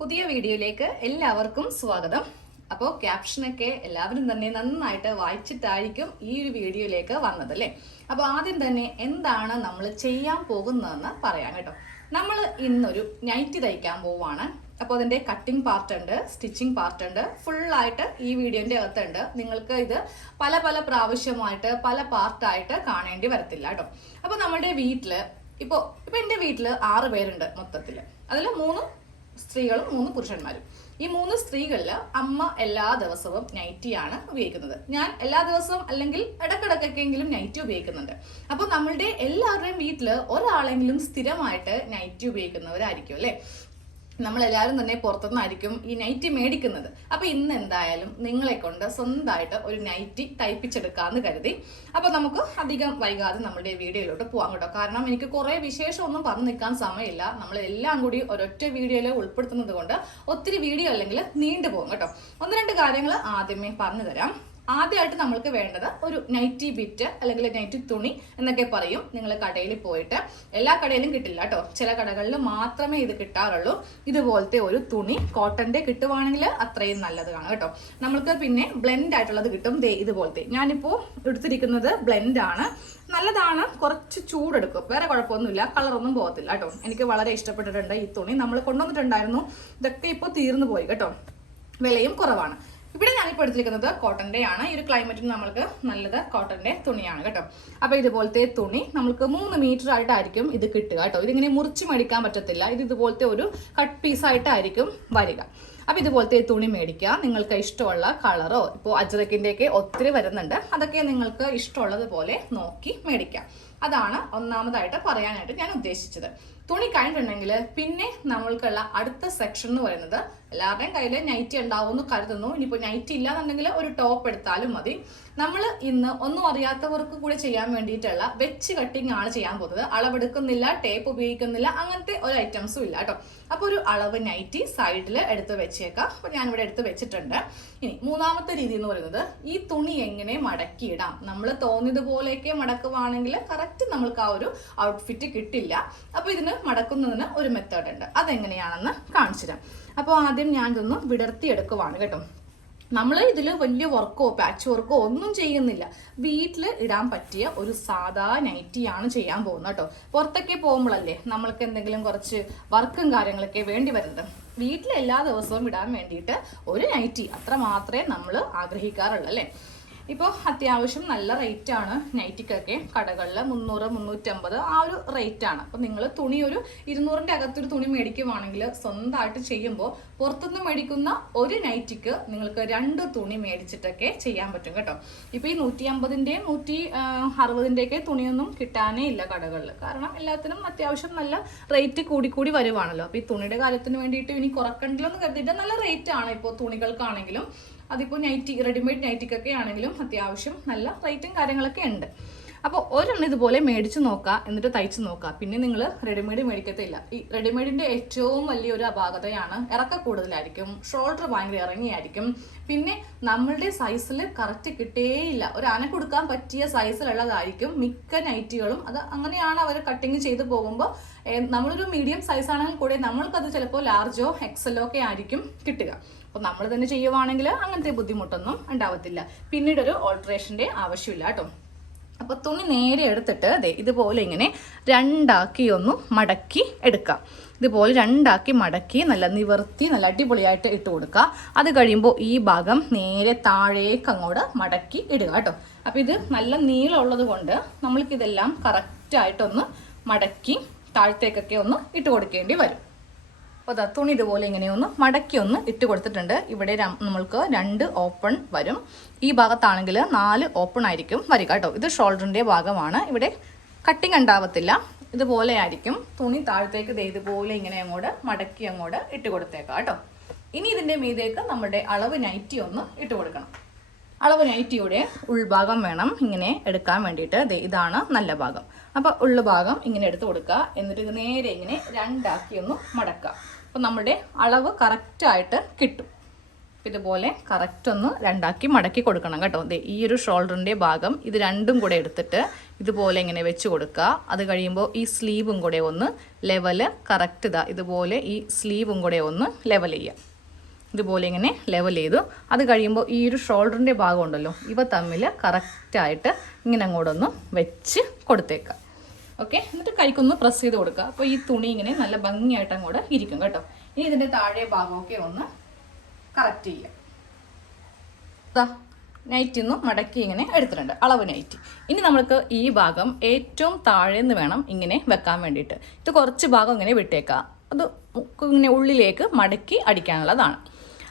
പുതിയ വീഡിയോയിലേക്ക് എല്ലാവർക്കും സ്വാഗതം. അപ്പോൾ ക്യാപ്ഷനൊക്കെ എല്ലാവരും തന്നെ നന്നായിട്ട് വായിച്ചിട്ടായിരിക്കും ഈ ഒരു വീഡിയോയിലേക്ക് വന്നത് അല്ലേ? അപ്പോൾ ആദ്യം തന്നെ എന്താണ് നമ്മൾ ചെയ്യാൻ പോകുന്നതെന്ന് പറയാം കേട്ടോ. നമ്മൾ ഇന്നൊരു നൈറ്റി തയ്ക്കാൻ പോവാണ്. അപ്പോൾ അതിന്റെ കട്ടിംഗ് പാർട്ട് ഉണ്ട് സ്റ്റിച്ചിങ് പാർട്ട് ഉണ്ട് ഫുള്ളായിട്ട് ഈ വീഡിയോന്റെ അകത്തുണ്ട്. നിങ്ങൾക്ക് ഇത് പല പല പ്രാവശ്യമായിട്ട് പല പാർട്ടായിട്ട് കാണേണ്ടി വരത്തില്ല കേട്ടോ. അപ്പോൾ നമ്മുടെ വീട്ടിൽ ഇപ്പോൾ ഇപ്പോൾ എന്റെ വീട്ടിൽ ആറ് പേരുണ്ട് മൊത്തത്തിൽ അതിൽ മൂന്ന് സ്ത്രീകളും മൂന്ന് പുരുഷന്മാരും. ഈ മൂന്ന് സ്ത്രീകളിൽ അമ്മ എല്ലാ ദിവസവും നൈറ്റിയാണ് ഉപയോഗിക്കുന്നത്. ഞാൻ എല്ലാ ദിവസവും അല്ലെങ്കിൽ ഇടക്കിടക്കൊക്കെങ്കിലും നൈറ്റി ഉപയോഗിക്കുന്നുണ്ട്. അപ്പോൾ നമ്മളുടെ എല്ലാവരുടെയും വീട്ടിൽ ഒരാളെങ്കിലും സ്ഥിരമായിട്ട് നൈറ്റി ഉപയോഗിക്കുന്നവരായിരിക്കും അല്ലേ? നമ്മളെല്ലാവരും തന്നെ പുറത്തുനിന്നായിരിക്കും ഈ നൈറ്റി മേടിക്കുന്നത്. അപ്പോൾ ഇന്ന് എന്തായാലും നിങ്ങളെ കൊണ്ട് സ്വന്തമായിട്ട് ഒരു നൈറ്റി തയ്പ്പിച്ചെടുക്കാന്ന് കരുതി. അപ്പോൾ നമുക്ക് അധികം വൈകാതെ നമ്മുടെ വീഡിയോയിലോട്ട് പോകാം കേട്ടോ. കാരണം എനിക്ക് കുറെ വിശേഷമൊന്നും പറഞ്ഞു നിൽക്കാൻ സമയമില്ല. നമ്മൾ എല്ലാം കൂടി ഒരൊറ്റ വീഡിയോയിൽ ഉൾപ്പെടുത്തുന്നത് കൊണ്ട് ഒത്തിരി വീഡിയോ അല്ലെങ്കിൽ നീണ്ടു പോകും കേട്ടോ. ഒന്ന് രണ്ട് കാര്യങ്ങൾ ആദ്യമേ പറഞ്ഞു തരാം. ആദ്യമായിട്ട് നമ്മൾക്ക് വേണ്ടത് ഒരു നൈറ്റി ബിറ്റ് അല്ലെങ്കിൽ നൈറ്റി തുണി എന്നൊക്കെ പറയും. നിങ്ങൾ കടയിൽ പോയിട്ട്. എല്ലാ കടയിലും കിട്ടില്ല കേട്ടോ ചില കടകളിൽ മാത്രമേ ഇത് കിട്ടാറുള്ളൂ. ഇതുപോലത്തെ ഒരു തുണി കോട്ടന്റെ കിട്ടുവാണെങ്കിൽ അത്രയും നല്ലത് കാണും കേട്ടോ. നമ്മൾക്ക് പിന്നെ ബ്ലെൻഡ് ആയിട്ടുള്ളത് കിട്ടും. ദേ ഇതുപോലത്തെ. ഞാനിപ്പോൾ എടുത്തിരിക്കുന്നത് ബ്ലെൻഡ് ആണ്. നല്ലതാണ്. കുറച്ച് ചൂടെടുക്കും. വേറെ കുഴപ്പമൊന്നുമില്ല. കളറൊന്നും പോകത്തില്ല കേട്ടോ എനിക്ക് വളരെ ഇഷ്ടപ്പെട്ടിട്ടുണ്ട് ഈ തുണി. നമ്മൾ കൊണ്ടുവന്നിട്ടുണ്ടായിരുന്നു. ഇതൊക്കെ ഇപ്പോൾ തീർന്നു പോയി കേട്ടോ. വിലയും കുറവാണ്. ഇവിടെ ഞാനിപ്പോൾ എടുത്തിരിക്കുന്നത് കോട്ടന്റെ ആണ്. ഈ ഒരു ക്ലൈമറ്റിന് നമ്മൾക്ക് നല്ലത് കോട്ടന്റെ തുണിയാണ് കേട്ടോ. അപ്പോൾ ഇതുപോലത്തെ തുണി നമുക്ക് മൂന്ന് മീറ്റർ ആയിട്ടായിരിക്കും ഇത് കിട്ടുക കേട്ടോ. ഇതിങ്ങനെ മുറിച്ച് മേടിക്കാൻ പറ്റത്തില്ല. ഇത് ഇതുപോലത്തെ ഒരു കട്ട് പീസ് ആയിട്ടായിരിക്കും വരിക. അപ്പോൾ ഇതുപോലത്തെ തുണി മേടിക്കുക. നിങ്ങൾക്ക് ഇഷ്ടമുള്ള കളറോ ഇപ്പോൾ അജ്രക്കിന്റെ ഒക്കെ ഒത്തിരി വരുന്നുണ്ട്. അതൊക്കെ നിങ്ങൾക്ക് ഇഷ്ടമുള്ളതുപോലെ നോക്കി മേടിക്കാം. അതാണ് ഒന്നാമതായിട്ട് പറയാനായിട്ട് ഞാൻ ഉദ്ദേശിച്ചത്. തുണി കഴിഞ്ഞിട്ടുണ്ടെങ്കിൽ പിന്നെ നമ്മൾക്കുള്ള അടുത്ത സെക്ഷൻ എന്ന് പറയുന്നത് എല്ലാവരുടെയും കയ്യിൽ നൈറ്റി ഉണ്ടാവും എന്ന് കരുതുന്നു. ഇനിയിപ്പോൾ നൈറ്റി ഇല്ലാന്നുണ്ടെങ്കിൽ ഒരു ടോപ്പ് എടുത്താലും മതി. നമ്മൾ ഇന്ന് ഒന്നും അറിയാത്തവർക്ക് കൂടി ചെയ്യാൻ വേണ്ടിയിട്ടുള്ള വെച്ച് കട്ടിങ് ആണ് ചെയ്യാൻ പോകുന്നത്. അളവെടുക്കുന്നില്ല ടേപ്പ് ഉപയോഗിക്കുന്നില്ല അങ്ങനത്തെ ഒരു ഐറ്റംസും ഇല്ല കേട്ടോ. അപ്പോൾ ഒരു അളവ് നൈറ്റി സൈഡിൽ എടുത്ത് വെച്ചേക്കാം. അപ്പോൾ ഞാനിവിടെ എടുത്ത് വെച്ചിട്ടുണ്ട്. ഇനി മൂന്നാമത്തെ രീതി എന്ന് പറയുന്നത് ഈ തുണി എങ്ങനെ മടക്കിയിടാം? നമ്മൾ തോന്നിയതുപോലെയൊക്കെ മടക്കുവാണെങ്കിൽ കറക്റ്റ് നമ്മൾക്ക് ആ ഒരു ഔട്ട്ഫിറ്റ് കിട്ടില്ല. അപ്പോൾ ഇതിന് മടക്കുന്നതിന് ഒരു മെത്തേഡ് ഉണ്ട്. അതെങ്ങനെയാണെന്ന് കാണിച്ചു തരാം അപ്പോൾ ആദ്യം ഞാൻ ഇതൊന്ന് വിടർത്തി എടുക്കുവാണ് കേട്ടോ. നമ്മൾ ഇതിൽ വലിയ വർക്കോ പാച്ച് വർക്കോ ഒന്നും ചെയ്യുന്നില്ല. വീട്ടിൽ ഇടാൻ പറ്റിയ ഒരു സാധാ നൈറ്റിയാണ് ചെയ്യാൻ പോകുന്നത് കേട്ടോ പുറത്തൊക്കെ പോകുമ്പോഴല്ലേ നമ്മൾക്ക് എന്തെങ്കിലും കുറച്ച് വർക്കും കാര്യങ്ങളൊക്കെ വേണ്ടി വരുന്നത്? വീട്ടിൽ എല്ലാ ദിവസവും ഇടാൻ വേണ്ടിയിട്ട് ഒരു നൈറ്റി അത്ര മാത്രമേ നമ്മൾ ആഗ്രഹിക്കാറുള്ളൂ അല്ലേ? ഇപ്പോൾ അത്യാവശ്യം നല്ല റേറ്റ് ആണ് നൈറ്റിക്കൊക്കെ. കടകളിൽ മുന്നൂറ് മുന്നൂറ്റമ്പത് ആ ഒരു റേറ്റ് ആണ്. അപ്പോൾ നിങ്ങൾ തുണി ഒരു ഇരുന്നൂറിന്റെ അകത്തൊരു തുണി മേടിക്കുവാണെങ്കിൽ സ്വന്തമായിട്ട് ചെയ്യുമ്പോൾ പുറത്തുനിന്ന് മേടിക്കുന്ന ഒരു നൈറ്റിക്ക് നിങ്ങൾക്ക് രണ്ട് തുണി മേടിച്ചിട്ടൊക്കെ ചെയ്യാൻ പറ്റും കേട്ടോ. ഇപ്പോൾ ഈ നൂറ്റി അമ്പതിന്റെയും നൂറ്റി അറുപതിന്റെയൊക്കെ തുണിയൊന്നും കിട്ടാനേ ഇല്ല കടകളിൽ കാരണം എല്ലാത്തിനും അത്യാവശ്യം നല്ല റേറ്റ് കൂടി കൂടി വരുവാണല്ലോ. അപ്പോൾ ഈ തുണിയുടെ കാര്യത്തിന് വേണ്ടിയിട്ട് ഇനി കുറക്കണ്ടല്ലോ എന്ന് കരുതിയിട്ട് നല്ല റേറ്റ് ആണ് ഇപ്പോൾ തുണികൾക്കാണെങ്കിലും. അതിപ്പോൾ നൈറ്റി റെഡിമെയ്ഡ് നൈറ്റിക്കൊക്കെ ആണെങ്കിലും അത്യാവശ്യം നല്ല റേറ്റും കാര്യങ്ങളൊക്കെ ഉണ്ട്. അപ്പോൾ ഒരെണ്ണം ഇതുപോലെ മേടിച്ച് നോക്കുക എന്നിട്ട് തയ്ച്ച് നോക്കുക പിന്നെ നിങ്ങൾ റെഡിമെയ്ഡ് മേടിക്കത്തില്ല. ഈ റെഡിമെയ്ഡിന്റെ ഏറ്റവും വലിയൊരു അപാകതയാണ് ഇറക്ക കൂടുതലായിരിക്കും ഷോൾഡർ ഭയങ്കര ഇറങ്ങിയായിരിക്കും. പിന്നെ നമ്മളുടെ സൈസിൽ കറക്റ്റ് കിട്ടേയില്ല. ഒരു അന കൊടുക്കാൻ പറ്റിയ സൈസിലുള്ളതായിരിക്കും മിക്ക നൈറ്റികളും അത് അങ്ങനെയാണ് അവർ കട്ടിങ് ചെയ്ത് പോകുമ്പോൾ നമ്മളൊരു മീഡിയം സൈസ് ആണെങ്കിൽ കൂടെ നമ്മൾക്കത് ചിലപ്പോൾ ലാർജോ എക്സലോ ഒക്കെ ആയിരിക്കും കിട്ടുക. അപ്പോൾ നമ്മൾ തന്നെ ചെയ്യുവാണെങ്കിൽ അങ്ങനത്തെ ബുദ്ധിമുട്ടൊന്നും ഉണ്ടാവത്തില്ല. പിന്നീട് ഒരു ഓൾട്രേഷന്റെ ആവശ്യമില്ല കേട്ടോ. അപ്പോൾ തുണി നേരെ എടുത്തിട്ട് അതെ ഇതുപോലെ ഇങ്ങനെ രണ്ടാക്കി ഒന്ന് മടക്കി എടുക്കാം. ഇതുപോലെ രണ്ടാക്കി മടക്കി നല്ല നിവർത്തി നല്ല അടിപൊളിയായിട്ട് ഇട്ട് കൊടുക്കുക അത് കഴിയുമ്പോൾ ഈ ഭാഗം നേരെ താഴേക്ക് അങ്ങോട്ട് മടക്കി ഇടുക കേട്ടോ. അപ്പോൾ ഇത് നല്ല നീളമുള്ളത് കൊണ്ട് നമ്മൾക്കിതെല്ലാം കറക്റ്റായിട്ടൊന്ന് മടക്കി താഴത്തേക്കൊക്കെ ഒന്ന് ഇട്ട് കൊടുക്കേണ്ടി വരും. അപ്പോൾ അതാ തുണി ഇതുപോലെ ഇങ്ങനെ ഒന്ന് മടക്കി ഒന്ന് ഇട്ട് കൊടുത്തിട്ടുണ്ട്. ഇവിടെ നമ്മൾക്ക് രണ്ട് ഓപ്പൺ വരും. ഈ ഭാഗത്താണെങ്കിൽ നാല് ഓപ്പൺ ആയിരിക്കും വരിക കേട്ടോ. ഇത് ഷോൾഡറിന്റെ ഭാഗമാണ്. ഇവിടെ കട്ടിങ് ഉണ്ടാവത്തില്ല. ഇതുപോലെ ആയിരിക്കും. തുണി താഴത്തേക്ക് ഇതുപോലെ ഇങ്ങനെ അങ്ങോട്ട് മടക്കി അങ്ങോട്ട് ഇട്ട് കൊടുത്തേക്കാം കേട്ടോ. ഇനി ഇതിന്റെ മീതേക്ക് നമ്മുടെ അളവ് നൈറ്റി ഒന്ന് ഇട്ട് കൊടുക്കണം. അളവ് നൈറ്റിയുടെ ഉൾഭാഗം വേണം ഇങ്ങനെ എടുക്കാൻ വേണ്ടിയിട്ട്. ഇതാണ് നല്ല ഭാഗം. അപ്പോൾ ഉള്ള ഭാഗം ഇങ്ങനെ എടുത്ത് കൊടുക്കുക. എന്നിട്ട് നേരെ ഇങ്ങനെ രണ്ടാക്കി ഒന്ന് മടക്കുക. അപ്പോൾ നമ്മുടെ അളവ് കറക്റ്റായിട്ട് കിട്ടും. ഇതുപോലെ കറക്റ്റ് ഒന്ന് രണ്ടാക്കി മടക്കി കൊടുക്കണം കേട്ടോ. ഈ ഒരു ഷോൾഡറിന്റെ ഭാഗം ഇത് രണ്ടും കൂടെ എടുത്തിട്ട് ഇതുപോലെ ഇങ്ങനെ വെച്ച് കൊടുക്കുക. അത് കഴിയുമ്പോൾ ഈ സ്ലീവും കൂടെ ഒന്ന് ലെവൽ കറക്റ്റ് ഇതാ ഇതുപോലെ ഈ സ്ലീവും കൂടെ ഒന്ന് ലെവൽ ചെയ്യുക. ഇതുപോലെ ഇങ്ങനെ ലെവൽ ചെയ്തു. അത് കഴിയുമ്പോൾ ഈ ഒരു ഷോൾഡറിന്റെ ഭാഗം ഉണ്ടല്ലോ ഇവ തമ്മിൽ കറക്റ്റായിട്ട് ഇങ്ങനെ അങ്ങോട്ടൊന്ന് വെച്ച് കൊടുത്തേക്കാം ഓക്കെ എന്നിട്ട് കൈക്കൊന്ന് പ്രസ് ചെയ്ത് കൊടുക്കുക. അപ്പോൾ ഈ തുണി ഇങ്ങനെ നല്ല ഭംഗിയായിട്ട് അങ്ങോട്ട് ഇരിക്കും കേട്ടോ. ഇനി ഇതിന്റെ താഴെ ഭാഗമൊക്കെ ഒന്ന് കറക്റ്റ് ചെയ്യാം നൈറ്റ് ഒന്ന് മടക്കി ഇങ്ങനെ എടുത്തിട്ടുണ്ട്. അളവ് നൈറ്റി ഇനി നമ്മൾക്ക് ഈ ഭാഗം ഏറ്റവും താഴെ നിന്ന് വേണം ഇങ്ങനെ വെക്കാൻ വേണ്ടിയിട്ട്. ഇത് കുറച്ച് ഭാഗം ഇങ്ങനെ വിട്ടേക്കാം അത് ഇങ്ങനെ ഉള്ളിലേക്ക് മടക്കി അടിക്കാനുള്ളതാണ്.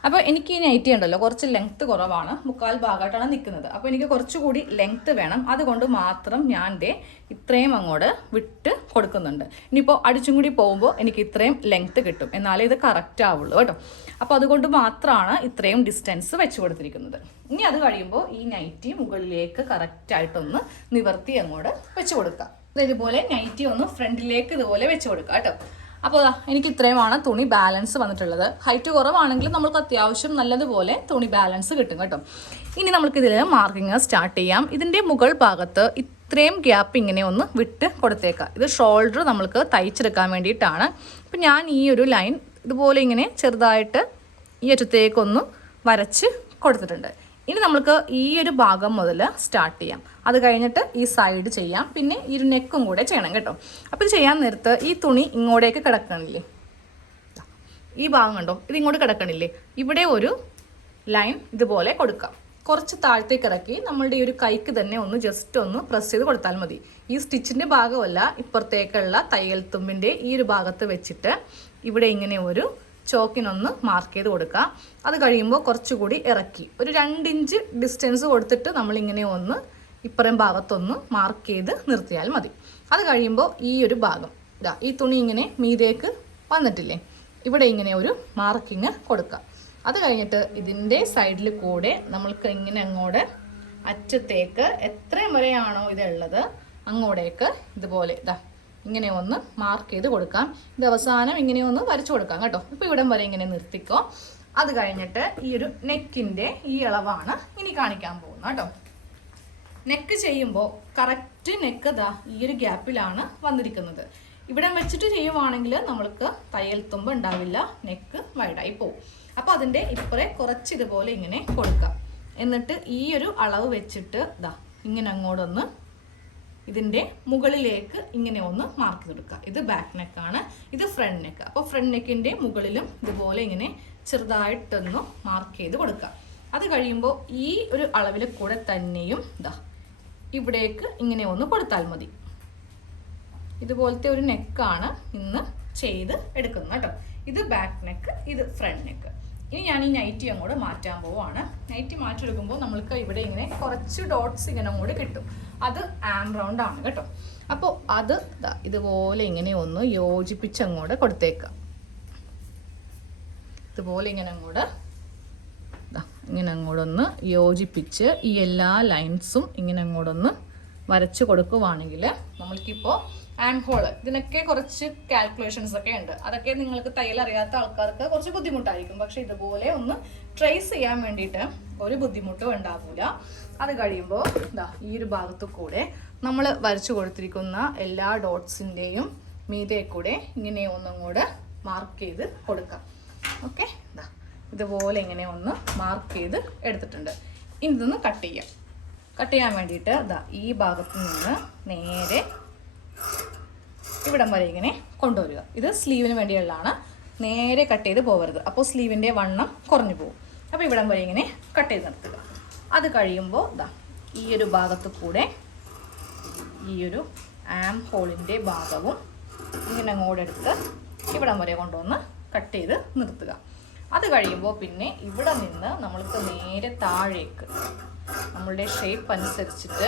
അപ്പോൾ എനിക്ക് ഈ നൈറ്റി ഉണ്ടല്ലോ കുറച്ച് ലെങ്ത്ത് കുറവാണ്. മുക്കാൽ ഭാഗമായിട്ടാണ് നിൽക്കുന്നത്. അപ്പോൾ എനിക്ക് കുറച്ചുകൂടി ലെങ്ത്ത് വേണം. അതുകൊണ്ട് മാത്രം ഞാൻ ദേ ഇത്രയും അങ്ങോട്ട് വിട്ട് കൊടുക്കുന്നുണ്ട്. ഇനിയിപ്പോൾ അടിച്ചും കൂടി പോകുമ്പോൾ എനിക്ക് ഇത്രയും ലെങ്ത്ത് കിട്ടും. എന്നാലേ ഇത് കറക്റ്റ് ആവുള്ളൂ കേട്ടോ. അപ്പോൾ അതുകൊണ്ട് മാത്രമാണ് ഇത്രയും ഡിസ്റ്റൻസ് വെച്ച് കൊടുത്തിരിക്കുന്നത്. ഇനി അത് കഴിയുമ്പോൾ ഈ നൈറ്റി മുകളിലേക്ക് കറക്റ്റായിട്ടൊന്ന് നിവർത്തി അങ്ങോട്ട് വെച്ച് കൊടുക്കുക ഇതുപോലെ നൈറ്റി ഒന്ന് ഫ്രണ്ടിലേക്ക് ഇതുപോലെ വെച്ച് കൊടുക്കുക കേട്ടോ. അപ്പോൾ എനിക്ക് ഇത്രയുമാണ് തുണി ബാലൻസ് വന്നിട്ടുള്ളത്. ഹൈറ്റ് കുറവാണെങ്കിൽ നമുക്ക് അത്യാവശ്യം നല്ലതുപോലെ തുണി ബാലൻസ് കിട്ടും കേട്ടോ. ഇനി നമുക്കിതിൽ മാർക്കിങ് സ്റ്റാർട്ട് ചെയ്യാം. ഇതിന്റെ മുകൾ ഭാഗത്ത് ഇത്രയും ഗ്യാപ്പ് ഇങ്ങനെ ഒന്ന് വിട്ട് കൊടുത്തേക്കാം. ഇത് ഷോൾഡർ നമുക്ക് തയ്ച്ചെടുക്കാൻ വേണ്ടിയിട്ടാണ്. അപ്പം ഞാൻ ഈ ഒരു ലൈൻ ഇതുപോലെ ഇങ്ങനെ ചെറുതായിട്ട് ഈ അറ്റത്തേക്കൊന്ന് വരച്ച് കൊടുത്തിട്ടുണ്ട്. ഇനി നമുക്ക് ഈ ഒരു ഭാഗം മുതൽ സ്റ്റാർട്ട് ചെയ്യാം. അത് കഴിഞ്ഞിട്ട് ഈ സൈഡ് ചെയ്യാം. പിന്നെ ഈ ഒരു നെക്കും കൂടെ ചെയ്യണം കേട്ടോ. അപ്പം ചെയ്യാൻ നേരത്ത് ഈ തുണി ഇങ്ങോട്ടേക്ക് കിടക്കണില്ലേ? ഈ ഭാഗം കണ്ടോ? ഇത് ഇങ്ങോട്ട് കിടക്കണില്ലേ? ഇവിടെ ഒരു ലൈൻ ഇതുപോലെ കൊടുക്കാം. കുറച്ച് താഴത്തേക്ക് ഇറക്കി നമ്മളുടെ ഈ ഒരു കൈക്ക് തന്നെ ഒന്ന് ജസ്റ്റ് ഒന്ന് പ്രസ് ചെയ്ത് കൊടുത്താൽ മതി. ഈ സ്റ്റിച്ചിന്റെ ഭാഗമല്ല ഇപ്പുറത്തേക്കുള്ള തയ്യൽ തുമ്പിന്റെ ഈ ഒരു ഭാഗത്ത് വെച്ചിട്ട് ഇവിടെ ഇങ്ങനെ ഒരു ചോക്കിനൊന്ന് മാർക്ക് ചെയ്ത് കൊടുക്കുക അത് കഴിയുമ്പോൾ കുറച്ചുകൂടി ഇറക്കി. ഒരു രണ്ടിഞ്ച് ഡിസ്റ്റൻസ് കൊടുത്തിട്ട് നമ്മളിങ്ങനെ ഒന്ന് ഇപ്പുറം ഭാഗത്തൊന്ന് മാർക്ക് ചെയ്ത് നിർത്തിയാൽ മതി. അത് കഴിയുമ്പോൾ ഈ ഒരു ഭാഗം ഇതാ ഈ തുണി ഇങ്ങനെ മീതേക്ക് വന്നിട്ടില്ലേ? ഇവിടെ ഇങ്ങനെ ഒരു മാർക്കിങ് കൊടുക്കുക അത് കഴിഞ്ഞിട്ട് ഇതിന്റെ സൈഡിൽ കൂടെ നമ്മൾക്ക് ഇങ്ങനെ അങ്ങോട്ട് അറ്റത്തേക്ക് എത്രയും വരെയാണോ ഇതുള്ളത് അങ്ങോട്ടേക്ക് ഇതുപോലെ ഇതാ ഇങ്ങനെ ഒന്ന് മാർക്ക് ചെയ്ത് കൊടുക്കാം. ഇത് അവസാനം ഇങ്ങനെ ഒന്ന് വരച്ചു കൊടുക്കാം കേട്ടോ. ഇപ്പോൾ ഇവിടം വരെ ഇങ്ങനെ നിർത്തിക്കോ. അത് കഴിഞ്ഞിട്ട് ഈ ഒരു നെക്കിന്റെ ഈ ഇളവാണ് ഇനി കാണിക്കാൻ പോകുന്നത് കേട്ടോ. നെക്ക് ചെയ്യുമ്പോൾ കറക്റ്റ് നെക്ക് ദാ ഈ ഒരു ഗ്യാപ്പിലാണ് വന്നിരിക്കുന്നത്. ഇവിടെ വെച്ചിട്ട് ചെയ്യുവാണെങ്കിൽ നമ്മൾക്ക് തയ്യൽ തുമ്പ് ഉണ്ടാവില്ല നെക്ക് വൈഡായി പോവും. അപ്പോൾ അതിന്റെ ഇപ്പറേ കുറച്ച് ഇതുപോലെ ഇങ്ങനെ കൊടുക്കാം. എന്നിട്ട് ഈ ഒരു അളവ് വെച്ചിട്ട് ദാ ഇങ്ങനെ അങ്ങോട്ടൊന്ന് ഇതിന്റെ മുകളിലേക്ക് ഇങ്ങനെ ഒന്ന് മാർക്ക് കൊടുക്കുക ഇത് ബാക്ക് നെക്കാണ് ഇത് ഫ്രണ്ട് നെക്ക് അപ്പോൾ ഫ്രണ്ട് നെക്കിന്റെ മുകളിലും ഇതുപോലെ ഇങ്ങനെ ചെറുതായിട്ടൊന്ന് മാർക്ക് ചെയ്ത് കൊടുക്കുക. അത് കഴിയുമ്പോൾ ഈ ഒരു അളവിൽ കൂടെ തന്നെയും ഇതാ ഇവിടേക്ക് ഇങ്ങനെ ഒന്ന് കൊടുത്താൽ മതി. ഇതുപോലത്തെ ഒരു നെക്കാണ് ഇന്ന് ചെയ്ത് എടുക്കുന്നത് കേട്ടോ. ഇത് ബാക്ക് നെക്ക് ഇത് ഫ്രണ്ട് നെക്ക് ഇനി ഞാൻ ഈ നൈറ്റി അങ്ങോട്ട് മാറ്റാൻ പോവുകയാണ് നൈറ്റി മാറ്റിയെടുക്കുമ്പോൾ നമ്മൾക്ക് ഇവിടെ ഇങ്ങനെ കുറച്ച് ഡോട്ട്സ് ഇങ്ങനെ അങ്ങോട്ട് കിട്ടും. അത് ആം റൗണ്ട് ആണ് കേട്ടോ. അപ്പോൾ അത് ഇതുപോലെ ഇങ്ങനെ ഒന്ന് യോജിപ്പിച്ച് അങ്ങോട്ട് കൊടുത്തേക്കാം. ഇതുപോലെ ഇങ്ങനെ അങ്ങോട്ട് ഇങ്ങനെ അങ്ങോട്ടൊന്ന് യോജിപ്പിച്ച് ഈ എല്ലാ ലൈൻസും ഇങ്ങനെ അങ്ങോട്ടൊന്ന് വരച്ച് കൊടുക്കുവാണെങ്കിൽ നമ്മൾക്കിപ്പോൾ ആൻഡ് ഹോൾ ഇതിനൊക്കെ കുറച്ച് കാൽക്കുലേഷൻസ് ഒക്കെ ഉണ്ട്. അതൊക്കെ നിങ്ങൾക്ക് തയ്യൽ അറിയാത്ത ആൾക്കാർക്ക് കുറച്ച് ബുദ്ധിമുട്ടായിരിക്കും. പക്ഷെ ഇതുപോലെ ഒന്ന് ട്രേസ് ചെയ്യാൻ വേണ്ടിയിട്ട് ഒരു ബുദ്ധിമുട്ടും ഉണ്ടാവില്ല അത് കഴിയുമ്പോൾ ഇതാ ഈ ഒരു ഭാഗത്തു കൂടെ നമ്മൾ വരച്ചു കൊടുത്തിരിക്കുന്ന എല്ലാ ഡോട്ട്സിന്റെയും മീതെ കൂടെ ഇങ്ങനെ ഒന്നും കൂടെ മാർക്ക് ചെയ്ത് കൊടുക്കാം. ഓക്കെ ഇതാ ഇതുപോലെ ഇങ്ങനെ ഒന്ന് മാർക്ക് ചെയ്ത് എടുത്തിട്ടുണ്ട്. ഇനി ഇതൊന്ന് കട്ട് ചെയ്യാം. കട്ട് ചെയ്യാൻ വേണ്ടിയിട്ട് അതാ ഈ ഭാഗത്ത് നിന്ന് നേരെ ഇവിടം വരെ ഇങ്ങനെ കൊണ്ടുവരിക. ഇത് സ്ലീവിന് വേണ്ടിയുള്ളതാണ്. നേരെ കട്ട് ചെയ്ത് പോകരുത് അപ്പോൾ സ്ലീവിന്റെ വണ്ണം കുറഞ്ഞു പോകും. അപ്പോൾ ഇവിടം വരെ ഇങ്ങനെ കട്ട് ചെയ്ത് നിർത്തുക. അത് കഴിയുമ്പോൾ ഇതാ ഈ ഒരു ഭാഗത്ത് കൂടെ ഈ ഒരു ആം ഹോളിന്റെ ഭാഗവും ഇങ്ങനെ അങ്ങോട്ടെടുത്ത് ഇവിടം വരെ കൊണ്ടുവന്ന് കട്ട് ചെയ്ത് നിർത്തുക. അത് കഴിയുമ്പോൾ പിന്നെ ഇവിടെ നിന്ന് നമ്മൾക്ക് നേരെ താഴേക്ക് നമ്മളുടെ ഷേപ്പ് അനുസരിച്ചിട്ട്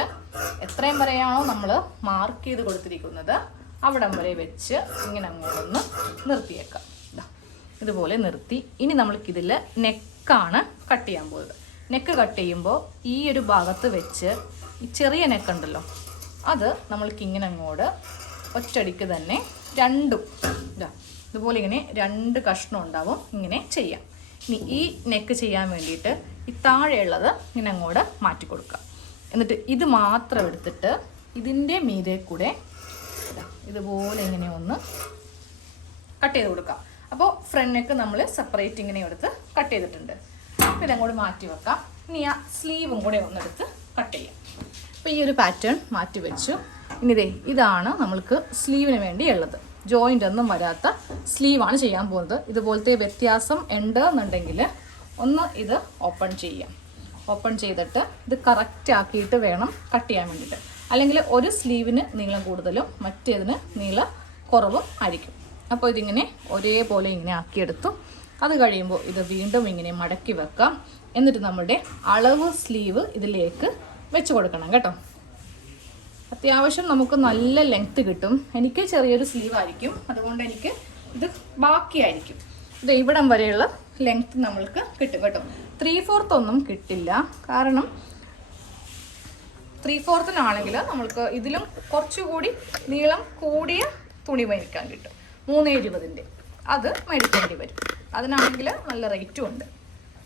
എത്രയും വരെയാണോ നമ്മൾ മാർക്ക് ചെയ്ത് കൊടുത്തിരിക്കുന്നത് അവിടം വരെ വെച്ച് ഇങ്ങനെ അങ്ങോട്ടൊന്ന് നിർത്തിയേക്കാം. ഇതുപോലെ നിർത്തി. ഇനി നമ്മൾക്കിതിൽ നെക്കാണ് കട്ട് ചെയ്യാൻ പോകുന്നത് നെക്ക് കട്ട് ചെയ്യുമ്പോൾ ഈ ഒരു ഭാഗത്ത് വെച്ച് ഈ ചെറിയ നെക്കുണ്ടല്ലോ അത് നമ്മൾക്ക് ഇങ്ങനെ അങ്ങോട്ട് ഒറ്റടിക്ക് തന്നെ രണ്ടും ഇതാ ഇതുപോലെ ഇങ്ങനെ രണ്ട് കഷ്ണം ഉണ്ടാവും. ഇങ്ങനെ ചെയ്യാം. ഇനി ഈ നെക്ക് ചെയ്യാൻ വേണ്ടിയിട്ട് ഈ താഴെയുള്ളത് ഇങ്ങനെ അങ്ങോട്ട് മാറ്റി കൊടുക്കുക. എന്നിട്ട് ഇത് മാത്രം എടുത്തിട്ട് ഇതിന്റെ മീതെ കൂടെ ഇതാ, ഇതുപോലെ ഇങ്ങനെ ഒന്ന് കട്ട് ചെയ്ത് കൊടുക്കാം അപ്പോൾ ഫ്രണ്ട് നെക്ക് നമ്മൾ സെപ്പറേറ്റ് ഇങ്ങനെ എടുത്ത് കട്ട് ചെയ്തിട്ടുണ്ട്. അപ്പോൾ ഇതങ്ങോട്ട് മാറ്റി വെക്കാം. ഇനി ആ സ്ലീവും കൂടെ ഒന്നെടുത്ത് കട്ട് ചെയ്യാം. അപ്പോൾ ഈ ഒരു പാറ്റേൺ മാറ്റി വെച്ചു. ഇനി ഇതേ ഇതാണ് നമ്മൾക്ക് സ്ലീവിന് വേണ്ടി ഉള്ളത് ജോയിന്റ് ഒന്നും വരാത്ത സ്ലീവാണ് ചെയ്യാൻ പോകുന്നത്. ഇതുപോലത്തെ വ്യത്യാസം ഉണ്ട് എന്നുണ്ടെങ്കിൽ ഒന്ന് ഇത് ഓപ്പൺ ചെയ്യാം. ഓപ്പൺ ചെയ്തിട്ട് ഇത് കറക്റ്റ് ആക്കിയിട്ട് വേണം കട്ട് ചെയ്യാൻ വേണ്ടിയിട്ട്. അല്ലെങ്കിൽ ഒരു സ്ലീവിന് നീളം കൂടുതലും മറ്റേതിന് നീള കുറവും ആയിരിക്കും. അപ്പോൾ ഇതിങ്ങനെ ഒരേപോലെ ഇങ്ങനെ ആക്കിയെടുത്തു. അത് കഴിയുമ്പോൾ ഇത് വീണ്ടും ഇങ്ങനെ മടക്കി വെക്കാം. എന്നിട്ട് നമ്മുടെ അളവ് സ്ലീവ് ഇതിലേക്ക് വെച്ച് കൊടുക്കണം കേട്ടോ. അത്യാവശ്യം നമുക്ക് നല്ല ലെങ്ത് കിട്ടും. എനിക്ക് ചെറിയൊരു സ്ലീവ് ആയിരിക്കും. അതുകൊണ്ട് എനിക്ക് ഇത് ബാക്കിയായിരിക്കും. ഇത് ഇവിടം വരെയുള്ള ലെങ്ത് നമ്മൾക്ക് കിട്ടും കേട്ടോ. ത്രീ ഫോർത്ത് ഒന്നും കിട്ടില്ല. കാരണം ത്രീ ഫോർത്തിനാണെങ്കിൽ നമ്മൾക്ക് ഇതിലും കുറച്ചുകൂടി നീളം കൂടിയ തുണി മേടിക്കാൻ കിട്ടും. മൂന്ന് ഇരുപതിന്റെ. അത് മേടിക്കേണ്ടി വരും. അതിനാണെങ്കിൽ നല്ല റേറ്റും ഉണ്ട്.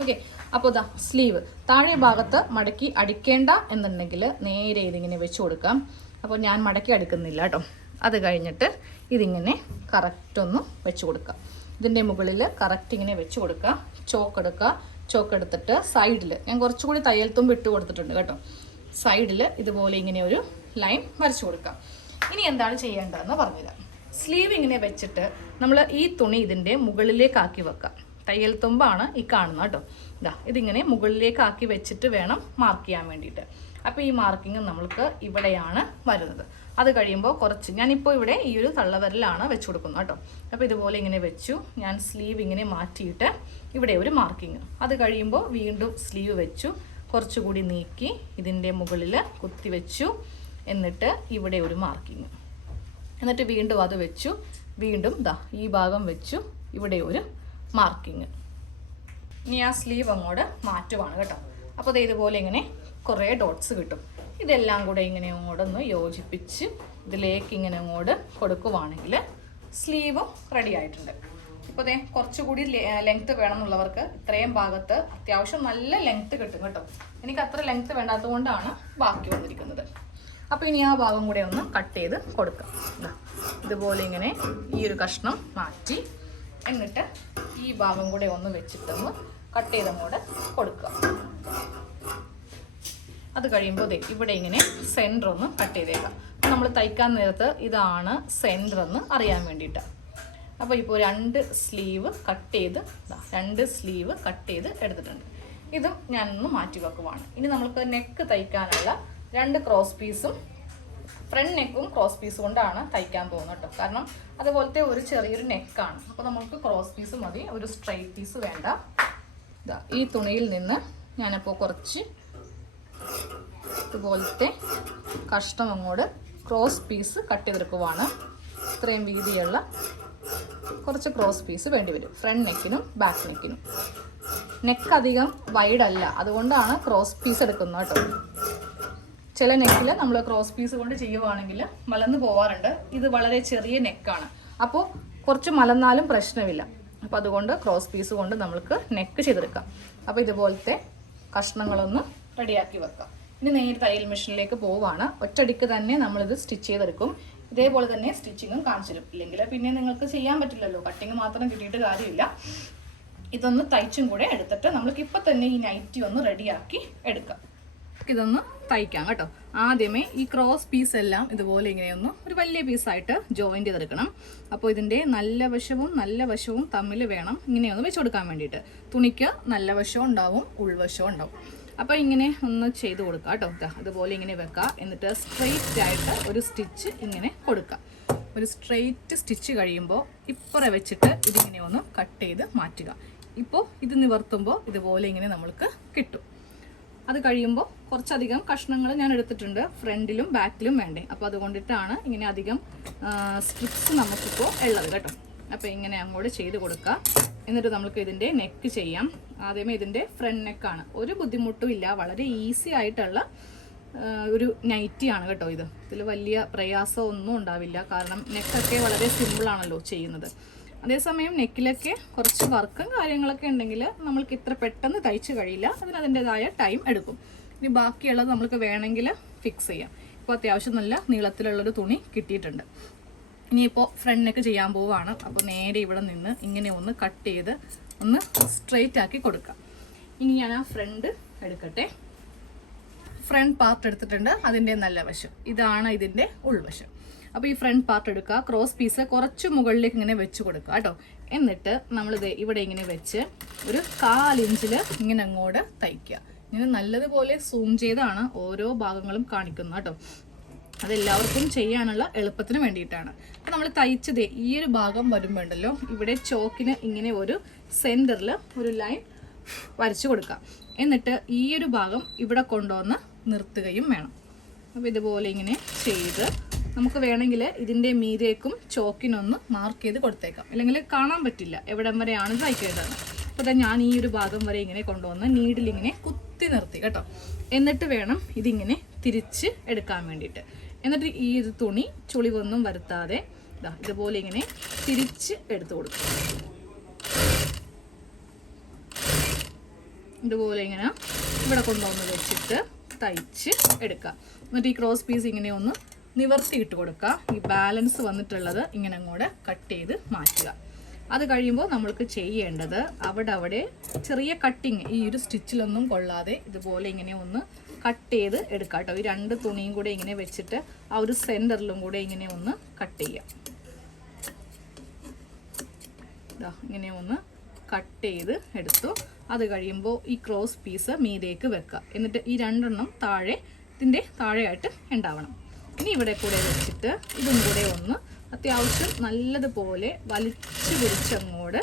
ഓക്കെ അപ്പോൾ ഇതാ സ്ലീവ്. താഴെ ഭാഗത്ത് മടക്കി അടിക്കേണ്ട എന്നുണ്ടെങ്കിൽ നേരെ ഇതിങ്ങനെ വെച്ച് കൊടുക്കാം. അപ്പോൾ ഞാൻ മടക്കി അടുക്കുന്നില്ല കേട്ടോ. അത് കഴിഞ്ഞിട്ട് ഇതിങ്ങനെ കറക്റ്റ് ഒന്ന് വെച്ച് കൊടുക്കാം. ഇതിന്റെ മുകളിൽ കറക്റ്റ് ഇങ്ങനെ വെച്ച് കൊടുക്കുക. ചോക്ക് എടുക്കുക. ചോക്ക് എടുത്തിട്ട് സൈഡിൽ ഞാൻ കുറച്ചുകൂടി തയ്യൽ തുമ്പ് ഇട്ട് കൊടുത്തിട്ടുണ്ട് കേട്ടോ. സൈഡിൽ ഇതുപോലെ ഇങ്ങനെ ഒരു ലൈൻ വരച്ചു കൊടുക്കാം. ഇനി എന്താണ് ചെയ്യേണ്ടതെന്ന് പറഞ്ഞുതരാം. സ്ലീവ് ഇങ്ങനെ വെച്ചിട്ട് നമ്മൾ ഈ തുണി ഇതിന്റെ മുകളിലേക്കാക്കി വെക്കാം. തയ്യൽ തുമ്പാണ് ഈ കാണുന്നത് കേട്ടോ. ഇതാ ഇതിങ്ങനെ മുകളിലേക്ക് ആക്കി വെച്ചിട്ട് വേണം മാർക്ക് ചെയ്യാൻ വേണ്ടിയിട്ട്. അപ്പോൾ ഈ മാർക്കിങ് നമ്മൾക്ക് ഇവിടെയാണ് വരുന്നത്. അത് കഴിയുമ്പോൾ കുറച്ച് ഞാനിപ്പോൾ ഇവിടെ ഈ ഒരു തള്ളവരലാണ് വെച്ച് കൊടുക്കുന്നത് കേട്ടോ. അപ്പോൾ ഇതുപോലെ ഇങ്ങനെ വെച്ചു ഞാൻ സ്ലീവ് ഇങ്ങനെ മാറ്റിയിട്ട് ഇവിടെ ഒരു മാർക്കിങ് അത് കഴിയുമ്പോൾ വീണ്ടും സ്ലീവ് വെച്ചു കുറച്ചുകൂടി നീക്കി ഇതിന്റെ മുകളിൽ കുത്തി വെച്ചു എന്നിട്ട് ഇവിടെ ഒരു മാർക്കിങ് എന്നിട്ട് വീണ്ടും അത് വെച്ചു വീണ്ടും ദാ ഈ ഭാഗം വെച്ചു ഇവിടെ ഒരു മാർക്കിങ് ഇനി ആ സ്ലീവ് അങ്ങോട്ട് മാറ്റുവാണ് കേട്ടോ. അപ്പോൾ അത് ഇതുപോലെ ഇങ്ങനെ കുറേ ഡോട്ട്സ് കിട്ടും. ഇതെല്ലാം കൂടെ ഇങ്ങനെ അങ്ങോട്ടൊന്ന് യോജിപ്പിച്ച് ഇതിലേക്ക് ഇങ്ങനെ അങ്ങോട്ട് കൊടുക്കുവാണെങ്കിൽ സ്ലീവും റെഡി ആയിട്ടുണ്ട്. ഇപ്പോൾ ദേ കുറച്ചുകൂടി ലെങ്ത് വേണമെന്നുള്ളവർക്ക് ഇത്രയും ഭാഗത്ത് അത്യാവശ്യം നല്ല ലെങ്ത് കിട്ടും കേട്ടോ. എനിക്ക് അത്ര ലെങ്ത് വേണ്ടാത്തത് കൊണ്ടാണ് ബാക്കി വന്നിരിക്കുന്നത്. അപ്പോൾ ഇനി ആ ഭാഗം കൂടെ ഒന്ന് കട്ട് ചെയ്ത് കൊടുക്കാം. ഇതുപോലെ ഇങ്ങനെ ഈ ഒരു കഷ്ണം മാറ്റി എന്നിട്ട് ഈ ഭാഗം കൂടെ ഒന്ന് വെച്ചിട്ടൊന്ന് കട്ട് ചെയ്തങ്ങോട്ട് കൊടുക്കുക. അത് കഴിയുമ്പോൾ ദേ ഇവിടെ ഇങ്ങനെ സെന്റർ ഒന്ന് കട്ട് ചെയ്തേക്കാം. നമ്മൾ തയ്ക്കാൻ നേരത്ത് ഇതാണ് സെന്റർ എന്ന് അറിയാൻ വേണ്ടിയിട്ട്. അപ്പോൾ ഇപ്പോൾ രണ്ട് സ്ലീവ് കട്ട് ചെയ്ത് രണ്ട് സ്ലീവ് കട്ട് ചെയ്ത് എടുത്തിട്ടുണ്ട്. ഇതും ഞാനൊന്ന് മാറ്റി വെക്കുവാണ്. ഇനി നമുക്ക് നെക്ക് തയ്ക്കാനുള്ള രണ്ട് ക്രോസ് പീസും ഫ്രണ്ട് നെക്കും ക്രോസ് പീസ് കൊണ്ടാണ് തയ്ക്കാൻ പോകുന്നത് കേട്ടോ കാരണം അതുപോലത്തെ ഒരു ചെറിയൊരു നെക്കാണ് അപ്പോൾ നമുക്ക് ക്രോസ് പീസ് മതി. ഒരു സ്ട്രൈറ്റ് പീസ് വേണ്ട. ഈ തുണിയിൽ നിന്ന് ഞാനപ്പോൾ കുറച്ച് ഇതുപോലത്തെ കഷ്ടം അങ്ങോട്ട് ക്രോസ് പീസ് കട്ട് ചെയ്തെടുക്കുവാണ്. ഇത്രയും വീതിയുള്ള കുറച്ച് ക്രോസ് പീസ് വേണ്ടി വരും. ഫ്രണ്ട് നെക്കിനും ബാക്ക് നെക്കിനും നെക്ക് അധികം വൈഡല്ല അതുകൊണ്ടാണ് ക്രോസ് പീസ് എടുക്കുന്നത് കേട്ടോ ചില നെക്കിൽ നമ്മൾ ക്രോസ് പീസ് കൊണ്ട് ചെയ്യുവാണെങ്കിൽ മലന്ന് പോവാറുണ്ട്. ഇത് വളരെ ചെറിയ നെക്കാണ്. അപ്പോൾ കുറച്ച് മലന്നാലും പ്രശ്നമില്ല. അപ്പോൾ അതുകൊണ്ട് ക്രോസ് പീസ് കൊണ്ട് നമ്മൾക്ക് നെക്ക് ചെയ്തെടുക്കാം. അപ്പോൾ ഇതുപോലത്തെ കഷ്ണങ്ങളൊന്ന് റെഡിയാക്കി വെക്കാം. ഇനി നേരെ തയ്യൽ മെഷീനിലേക്ക് പോവാണ്. ഒറ്റടിക്ക് തന്നെ നമ്മളിത് സ്റ്റിച്ച് ചെയ്തെടുക്കും. ഇതേപോലെ തന്നെ സ്റ്റിച്ചിങ്ങും കാണിച്ചിരും ഇല്ലെങ്കിൽ പിന്നെ നിങ്ങൾക്ക് ചെയ്യാൻ പറ്റില്ലല്ലോ. കട്ടിങ് മാത്രം കിട്ടിയിട്ട് കാര്യമില്ല. ഇതൊന്ന് തയ്ച്ചും കൂടെ എടുത്തിട്ട് നമ്മൾക്ക് ഇപ്പം തന്നെ ഈ നൈറ്റി ഒന്ന് റെഡിയാക്കി എടുക്കാം. ഇതൊന്ന് തയ്ക്കാം കേട്ടോ. ആദ്യമേ ഈ ക്രോസ് പീസ് എല്ലാം ഇതുപോലെ ഇങ്ങനെയൊന്ന് ഒരു വലിയ പീസായിട്ട് ജോയിന്റ് ചെയ്തെടുക്കണം. അപ്പോൾ ഇതിന്റെ നല്ല വശവും നല്ല വശവും തമ്മിൽ വേണം ഇങ്ങനെയൊന്ന് വെച്ച് കൊടുക്കാൻ വേണ്ടിയിട്ട്. തുണിക്ക് നല്ല വശവും ഉണ്ടാവും ഉൾവശവും ഉണ്ടാവും. അപ്പോൾ ഇങ്ങനെ ഒന്ന് ചെയ്ത് കൊടുക്കുക കേട്ടോ. അതുപോലെ ഇങ്ങനെ വെക്കുക എന്നിട്ട് സ്ട്രെയിറ്റ് ആയിട്ട് ഒരു സ്റ്റിച്ച് ഇങ്ങനെ കൊടുക്കുക ഒരു സ്ട്രെയിറ്റ് സ്റ്റിച്ച് കഴിയുമ്പോൾ ഇപ്പുറം വെച്ചിട്ട് ഇതിങ്ങനെ ഒന്ന് കട്ട് ചെയ്ത് മാറ്റുക. ഇപ്പോൾ ഇത് നിവർത്തുമ്പോൾ ഇതുപോലെ ഇങ്ങനെ നമ്മൾക്ക് കിട്ടും. അത് കഴിയുമ്പോൾ കുറച്ചധികം കഷ്ണങ്ങൾ ഞാൻ എടുത്തിട്ടുണ്ട് ഫ്രണ്ടിലും ബാക്കിലും വേണ്ടേ. അപ്പോൾ അതുകൊണ്ടിട്ടാണ് ഇങ്ങനെ അധികം സ്ട്രിപ്സ് നമുക്കിപ്പോൾ ഉള്ളത് കേട്ടോ. അപ്പോൾ ഇങ്ങനെ അങ്ങോട്ട് ചെയ്ത് കൊടുക്കുക എന്നിട്ട് നമുക്ക് ഇതിന്റെ നെക്ക് ചെയ്യാം. ആദ്യമേ ഇതിന്റെ ഫ്രണ്ട് നെക്കാണ് ഒരു ബുദ്ധിമുട്ടും ഇല്ല. വളരെ ഈസി ആയിട്ടുള്ള ഒരു നൈറ്റിയാണ് കേട്ടോ ഇത്. ഇതിൽ വലിയ പ്രയാസം ഒന്നും ഉണ്ടാവില്ല. കാരണം നെക്കൊക്കെ വളരെ സിമ്പിളാണല്ലോ ചെയ്യുന്നത്. അതേസമയം നെക്കിലൊക്കെ കുറച്ച് വർക്കും കാര്യങ്ങളൊക്കെ ഉണ്ടെങ്കിൽ നമ്മൾക്ക് ഇത്ര പെട്ടെന്ന് തയ്ച്ച് കഴിയില്ല. അതിന് അതിന്റെതായ ടൈം എടുക്കും. ഇനി ബാക്കിയുള്ളത് നമുക്ക് വേണമെങ്കിൽ ഫിക്സ് ചെയ്യാം. ഇപ്പോൾ അത്യാവശ്യം നല്ല നീളത്തിലുള്ളൊരു തുണി കിട്ടിയിട്ടുണ്ട്. ഇനിയിപ്പോൾ ഫ്രണ്ട് നെക്ക് ചെയ്യാൻ പോവുകയാണ് അപ്പോൾ നേരെ ഇവിടെ നിന്ന് ഇങ്ങനെ ഒന്ന് കട്ട് ചെയ്ത് ഒന്ന് സ്ട്രെയിറ്റ് ആക്കി കൊടുക്കാം. ഇനി ഞാൻ ആ ഫ്രണ്ട് എടുക്കട്ടെ. ഫ്രണ്ട് പാർട്ട് എടുത്തിട്ടുണ്ട്. അതിന്റെ നല്ല വശം. ഇതാണ് ഇതിന്റെ ഉൾവശം. അപ്പോൾ ഈ ഫ്രണ്ട് പാർട്ട് എടുക്കുക. ക്രോസ് പീസ് കുറച്ച് മുകളിലേക്ക് ഇങ്ങനെ വെച്ച് കൊടുക്കുക കേട്ടോ. എന്നിട്ട് നമ്മളിത് ഇവിടെ ഇങ്ങനെ വെച്ച് ഒരു കാലിഞ്ചിൽ ഇങ്ങനെ അങ്ങോട്ട് തയ്ക്കുക. ഇങ്ങനെ നല്ലതുപോലെ സൂം ചെയ്താണ് ഓരോ ഭാഗങ്ങളും കാണിക്കുന്നത് കേട്ടോ. അതെല്ലാവർക്കും ചെയ്യാനുള്ള എളുപ്പത്തിന് വേണ്ടിയിട്ടാണ്. അപ്പം നമ്മൾ തയ്ച്ചത് ഈ ഒരു ഭാഗം വരുമ്പോണ്ടല്ലോ ഇവിടെ ചോക്കിന് ഇങ്ങനെ ഒരു സെന്ററിൽ ഒരു ലൈൻ വരച്ചു കൊടുക്കാം. എന്നിട്ട് ഈ ഒരു ഭാഗം ഇവിടെ കൊണ്ടുവന്ന് നിർത്തുകയും വേണം. അപ്പോൾ ഇതുപോലെ ഇങ്ങനെ ചെയ്ത് നമുക്ക് വേണമെങ്കിൽ ഇതിന്റെ മീരേക്കും ചോക്കിനൊന്ന് മാർക്ക് ചെയ്ത് കൊടുത്തേക്കാം. അല്ലെങ്കിൽ കാണാൻ പറ്റില്ല എവിടം വരെയാണ് തയ്ക്കേണ്ടത് അപ്പോൾ ഞാൻ ഈ ഒരു ഭാഗം വരെ ഇങ്ങനെ കൊണ്ടുവന്ന് നീഡിലിങ്ങനെ കുത്തി നിർത്തി കേട്ടോ. എന്നിട്ട് വേണം ഇതിങ്ങനെ തിരിച്ച് എടുക്കാൻ വേണ്ടിയിട്ട്. എന്നിട്ട് ഈ ഒരു തുണി ചുളിവൊന്നും വരുത്താതെ ഇതാ ഇതുപോലെ ഇങ്ങനെ തിരിച്ച് എടുത്തു കൊടുക്കും ഇതുപോലെ ഇങ്ങനെ ഇവിടെ കൊണ്ടുവന്ന് വെച്ചിട്ട് തയ്ച്ച് എടുക്കുക. എന്നിട്ട് ഈ ക്രോസ് പീസ് ഇങ്ങനെ ഒന്ന് നിവർത്തി ഇട്ട് കൊടുക്കുക. ഈ ബാലൻസ് വന്നിട്ടുള്ളത് ഇങ്ങനെ അങ്ങോട്ട് കട്ട് ചെയ്ത് മാറ്റുക. അത് കഴിയുമ്പോൾ നമ്മൾക്ക് ചെയ്യേണ്ടത് അവിടെ അവിടെ ചെറിയ കട്ടിങ് ഈ ഒരു സ്റ്റിച്ചിലൊന്നും കൊള്ളാതെ ഇതുപോലെ ഇങ്ങനെ ഒന്ന് കട്ട് ചെയ്ത് എടുക്കാം കേട്ടോ ഈ രണ്ട് തുണിയും കൂടെ ഇങ്ങനെ വെച്ചിട്ട് ആ ഒരു സെന്ററിലും കൂടെ ഇങ്ങനെ ഒന്ന് കട്ട് ചെയ്യാം. ഇങ്ങനെ ഒന്ന് കട്ട് ചെയ്ത് എടുത്തു. അത് കഴിയുമ്പോൾ ഈ ക്രോസ് പീസ് മീതേക്ക് വെക്കുക എന്നിട്ട് ഈ രണ്ടെണ്ണം താഴെ ഇതിന്റെ താഴെയായിട്ട് ഉണ്ടാവണം. ഇനി ഇവിടെ കൂടെ വെച്ചിട്ട് ഇതും കൂടെ ഒന്ന് അത്യാവശ്യം നല്ലതുപോലെ വലിച്ചു പിടിച്ചങ്ങോട്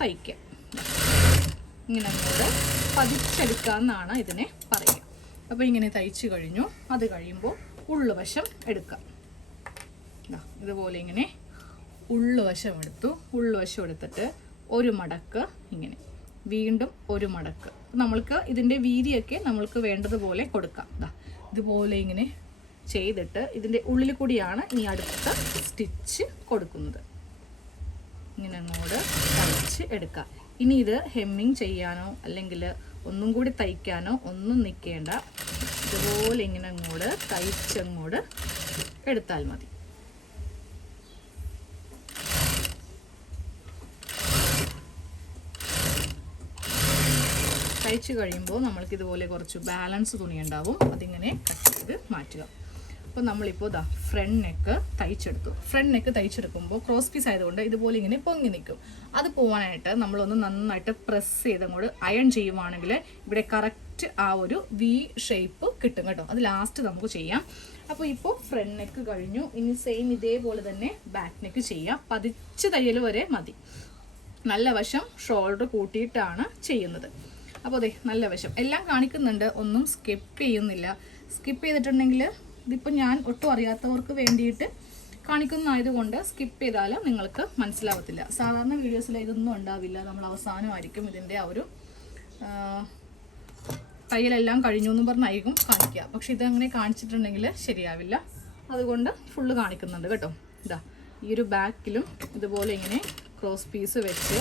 തയ്ക്കുക ഇങ്ങനെ അങ്ങോട്ട് പതിച്ചെടുക്കാമെന്നാണ് ഇതിനെ പറയുക. അപ്പോൾ ഇങ്ങനെ തയ്ച്ചു കഴിഞ്ഞു. അത് കഴിയുമ്പോൾ ഉള്ളുവശം എടുക്കാം. ഇതുപോലെ ഇങ്ങനെ ഉള്ളുവശം എടുത്തു. ഉള്ളുവശം എടുത്തിട്ട് ഒരു മടക്ക് ഇങ്ങനെ. വീണ്ടും ഒരു മടക്ക്. നമ്മൾക്ക് ഇതിന്റെ വീതിയൊക്കെ നമ്മൾക്ക് വേണ്ടതുപോലെ കൊടുക്കാം. ഇതുപോലെ ഇങ്ങനെ ചെയ്തിട്ട് ഇതിന്റെ ഉള്ളിൽ കൂടിയാണ് ഇനി അടുത്ത സ്റ്റിച്ച് കൊടുക്കുന്നത്. ഇങ്ങനെ അങ്ങോട്ട് തയ്ച്ച് എടുക്കുക. ഇനി ഇത് ഹെമ്മിങ് ചെയ്യാനോ അല്ലെങ്കിൽ ഒന്നും കൂടി തയ്ക്കാനോ ഒന്നും നിൽക്കേണ്ട. ഇതുപോലെ ഇങ്ങനെ അങ്ങോട്ട് തയ്ച്ചങ്ങോട്ട് എടുത്താൽ മതി. തയ്ച്ചു കഴിയുമ്പോൾ നമ്മൾക്ക് ഇതുപോലെ കുറച്ച് ബാലൻസ് തുണി ഉണ്ടാവും അതിങ്ങനെ കട്ട് ചെയ്ത് മാറ്റുക. അപ്പോൾ നമ്മളിപ്പോൾ ഇതാ ഫ്രണ്ട് നെക്ക് തയ്ച്ചെടുത്തു. ഫ്രണ്ട് നെക്ക് തയ്ച്ചെടുക്കുമ്പോൾ ക്രോസ് പീസ് ആയതുകൊണ്ട് ഇതുപോലെ ഇങ്ങനെ പൊങ്ങി നിൽക്കും അത് പോകാനായിട്ട് നമ്മളൊന്ന് നന്നായിട്ട് പ്രസ് ചെയ്ത് അങ്ങോട്ട് അയൺ ചെയ്യുവാണെങ്കിൽ ഇവിടെ കറക്റ്റ് ആ ഒരു വി ഷേപ്പ് കിട്ടും കേട്ടോ. അത് ലാസ്റ്റ് നമുക്ക് ചെയ്യാം. അപ്പോൾ ഇപ്പോൾ ഫ്രണ്ട് നെക്ക് കഴിഞ്ഞു. ഇനി സെയിം ഇതേപോലെ തന്നെ ബാക്ക് നെക്ക് ചെയ്യാം. പതിച്ച് തയ്യൽ വരെ മതി. നല്ല വശം ഷോൾഡർ കൂട്ടിയിട്ടാണ് ചെയ്യുന്നത്. അപ്പോൾ അതെ നല്ല വശം. എല്ലാം കാണിക്കുന്നുണ്ട്. ഒന്നും സ്കിപ്പ് ചെയ്യുന്നില്ല. സ്കിപ്പ് ചെയ്തിട്ടുണ്ടെങ്കിൽ ഇതിപ്പോൾ ഞാൻ ഒട്ടും അറിയാത്തവർക്ക് വേണ്ടിയിട്ട് കാണിക്കുന്നതായതുകൊണ്ട് സ്കിപ്പ് ചെയ്താൽ നിങ്ങൾക്ക് മനസ്സിലാവത്തില്ല. സാധാരണ വീഡിയോസിൽ ഇതൊന്നും ഉണ്ടാവില്ല. നമ്മൾ അവസാനമായിരിക്കും ഇതിന്റെ ആ ഒരു തയ്യലെല്ലാം കഴിഞ്ഞു എന്ന് പറഞ്ഞായിരിക്കും കാണിക്കുക. പക്ഷെ ഇതങ്ങനെ കാണിച്ചിട്ടുണ്ടെങ്കിൽ ശരിയാവില്ല. അതുകൊണ്ട് ഫുള്ള് കാണിക്കുന്നുണ്ട് കേട്ടോ. ഇതാ ഈ ഒരു ബാക്കിലും ഇതുപോലെ ഇങ്ങനെ ക്രോസ് പീസ് വെച്ച്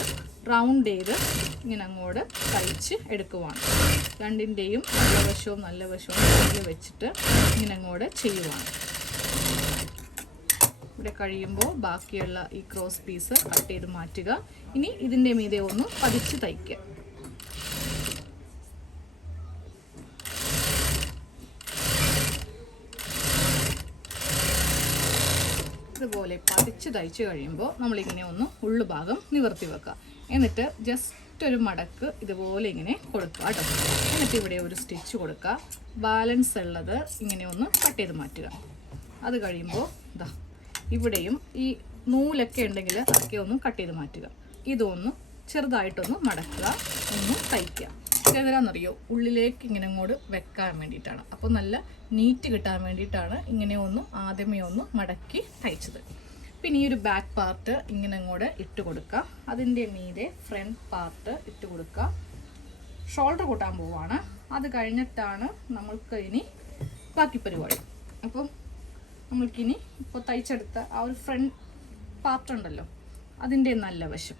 റൗണ്ട് ചെയ്ത് ഇങ്ങനെ അങ്ങോട്ട് തയ്ച്ച് എടുക്കുവാണ്. രണ്ടിന്റെയും നല്ല വശവും നല്ല വശവും വെച്ചിട്ട് ഇങ്ങനെ അങ്ങോട്ട് ചെയ്യുവാണ്. ഇവിടെ കഴിയുമ്പോൾ ബാക്കിയുള്ള ഈ ക്രോസ് പീസ് കട്ട് ചെയ്ത് മാറ്റുക. ഇനി ഇതിന്റെ മീതെ ഒന്ന് പതിച്ച് തയ്ക്കുക. ഇതുപോലെ പതിച്ച് തയ്ച്ച് കഴിയുമ്പോൾ നമ്മളിങ്ങനെ ഒന്ന് ഉള്ളു ഭാഗം നിവർത്തി വെക്കുക. എന്നിട്ട് ജസ്റ്റ് ഒരു മടക്ക് ഇതുപോലെ ഇങ്ങനെ കൊടുക്കുക കേട്ടോ. എന്നിട്ട് ഇവിടെ ഒരു സ്റ്റിച്ച് കൊടുക്കുക. ബാലൻസ് ഉള്ളത് ഇങ്ങനെ ഒന്ന് കട്ട് ചെയ്ത് മാറ്റുക. അത് കഴിയുമ്പോൾ ഇതാ ഇവിടെയും ഈ നൂലൊക്കെ ഉണ്ടെങ്കിൽ അതൊക്കെ ഒന്ന് കട്ട് ചെയ്ത് മാറ്റുക. ഇതൊന്ന് ചെറുതായിട്ടൊന്ന് മടക്കുക ഒന്ന് തയ്ക്കുക. എന്തിനാണെന്നറിയോ ഉള്ളിലേക്ക് ഇങ്ങനെ അങ്ങോട്ട് വെക്കാൻ വേണ്ടിയിട്ടാണ്. അപ്പോൾ നല്ല നീറ്റ് കിട്ടാൻ വേണ്ടിയിട്ടാണ് ഇങ്ങനെ ഒന്ന് ആദ്യമേ ഒന്ന് മടക്കി തയ്ച്ചത്. പിന്നെ ഈ ഒരു ബാക്ക് പാർട്ട് ഇങ്ങനെ അങ്ങോട്ട് ഇട്ട് കൊടുക്കുക അതിന്റെ മീതെ ഫ്രണ്ട് പാർട്ട് ഇട്ട് കൊടുക്കുക ഷോൾഡർ കൂട്ടാൻ പോവാണ്. അത് കഴിഞ്ഞിട്ടാണ് നമ്മൾക്ക് ഇനി ബാക്കി പരിപാടി. അപ്പം നമ്മൾക്കിനി ഇപ്പോൾ തയ്ച്ചെടുത്ത ആ ഒരു ഫ്രണ്ട് പാർട്ട് ഉണ്ടല്ലോ അതിന്റെ നല്ല വശം.